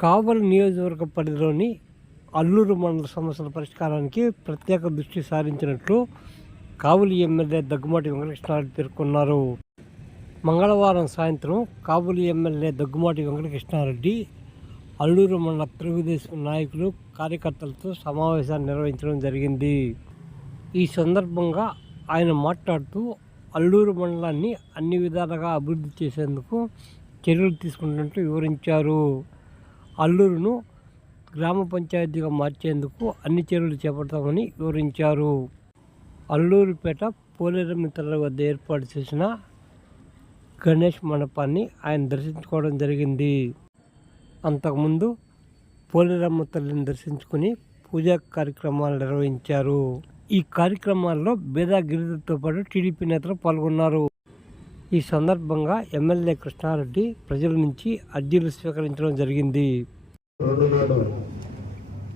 కావలి నియోజకవర్గ పరిధిలోని అల్లూరు మండల సమస్యల పరిష్కారానికి ప్రత్యేక దృష్టి సారించినట్లు కావలి ఎమ్మెల్యే దగ్గుమాటి వెంకటకృష్ణారెడ్డి పేర్కొన్నారు. మంగళవారం సాయంత్రం కావలి ఎమ్మెల్యే దగ్గుమాటి వెంకటకృష్ణారెడ్డి అల్లూరు మండల తెలుగుదేశం నాయకులు కార్యకర్తలతో సమావేశాన్ని నిర్వహించడం జరిగింది. ఈ సందర్భంగా ఆయన మాట్లాడుతూ అల్లూరు మండలాన్ని అన్ని విధాలుగా అభివృద్ధి చేసేందుకు చర్యలు తీసుకుంటున్నట్టు వివరించారు. అల్లూరును గ్రామ పంచాయతీగా మార్చేందుకు అన్ని చర్యలు చేపడతామని వివరించారు. అల్లూరుపేట పోలేరమ్మ తల్లి వద్ద ఏర్పాటు చేసిన గణేష్ మండపాన్ని ఆయన దర్శించుకోవడం జరిగింది. అంతకుముందు పోలేరమ్మ తల్లిని దర్శించుకుని పూజా కార్యక్రమాలు నిర్వహించారు. ఈ కార్యక్రమాల్లో బేదా గిరిజతో పాటు టీడీపీ నేతలు పాల్గొన్నారు. ఈ సందర్భంగా ఎమ్మెల్యే కృష్ణారెడ్డి ప్రజల నుంచి అర్జీలు స్వీకరించడం జరిగింది.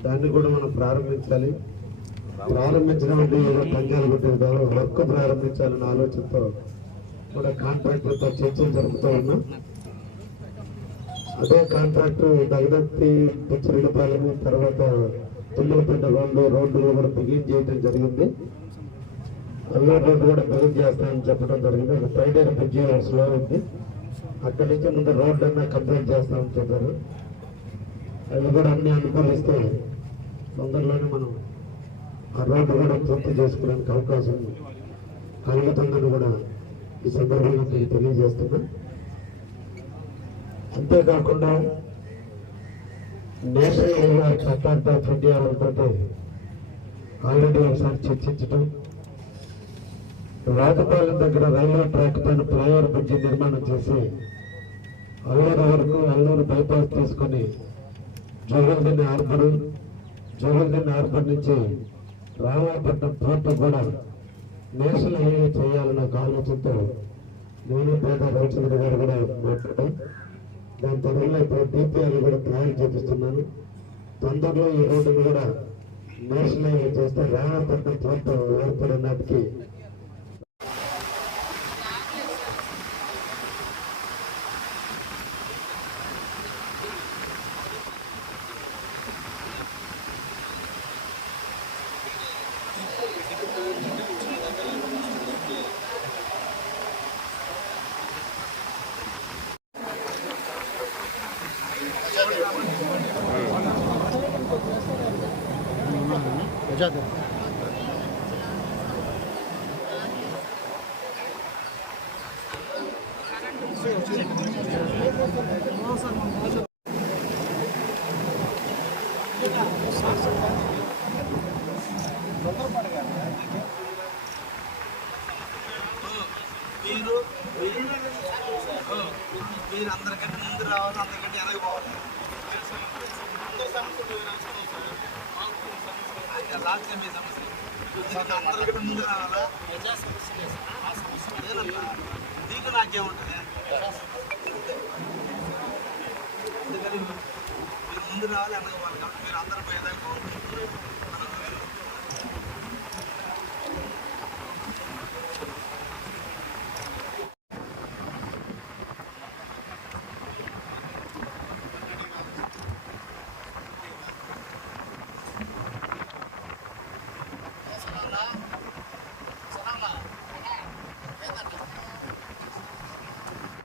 దాన్ని కూడా మనం ప్రారంభించాలి. ప్రారంభించడం ఏదో పంచాలు కొట్టేది వర్క్ ప్రారంభించాలన్న ఆలోచనతో కూడా కాంట్రాక్టర్తో చర్చలు జరుపుతూ ఉన్నాం. అదే కాంట్రాక్టు దగదత్తి పుచ్చరిడపాలెం తర్వాత తుమ్మలపేట రోడ్లు రోడ్లు కూడా బిగిన్ చేయడం జరిగింది. అల్లూరు కూడా బిగిన్ చేస్తామని చెప్పడం జరిగింది. ఒక ఫ్రైడే బ్రిడ్జి స్లో ఉంది. అక్కడి నుంచి ముందు రోడ్లు అన్నా కంప్లీట్ చేస్తామని చెప్పారు. అవి కూడా అన్ని అనుకూలిస్తే తొందరలోనే మనం ఆ రోడ్డు కూడా పూర్తి చేసుకోవడానికి అవకాశం కలుగుతుందని కూడా ఈ సందర్భంగా మీకు తెలియజేస్తున్నా. అంతేకాకుండా national highway authority of India వాళ్ళతో ఆల్రెడీ ఒకసారి చర్చించడం రాజపాలెం దగ్గర రైల్వే ట్రాక్ పైన ఫ్లైఓవర్ బ్రిడ్జి నిర్మాణం చేసి అల్లూరు వరకు అల్లూరు బైపాస్ తీసుకొని జోగుల్దిన్ హార్బర్ జోగుల్దిన్ హార్బర్ నుంచి రామాపట్నం పోర్టు కూడా నేషనల్ హైవే చేయాలన్న ఒక ఆలోచనతో నేను పేద రవిచంద్ర గారు కూడా మాట్లాడాం. దాని తర్వాత ఇప్పుడు డిపిఆర్ కూడా తయారు చేపిస్తున్నాను. తొందరలో ఈ రోడ్డును కూడా నేషనల్ హైవే చేస్తే రామాపట్నం పోర్టు ఏర్పడే నాటికి మీరు మీరు అందరికంటే ముందు రావాలి అందరికంటే వెనక పోవాలి అది టైం మీ సమస్య దీనికి ముందు రావాలా అదేనమ్మా నాకేముంటుంది అందుకని మీరు ముందు రావాలి వెనక కాబట్టి మీరు అందరూ పోయేదాకా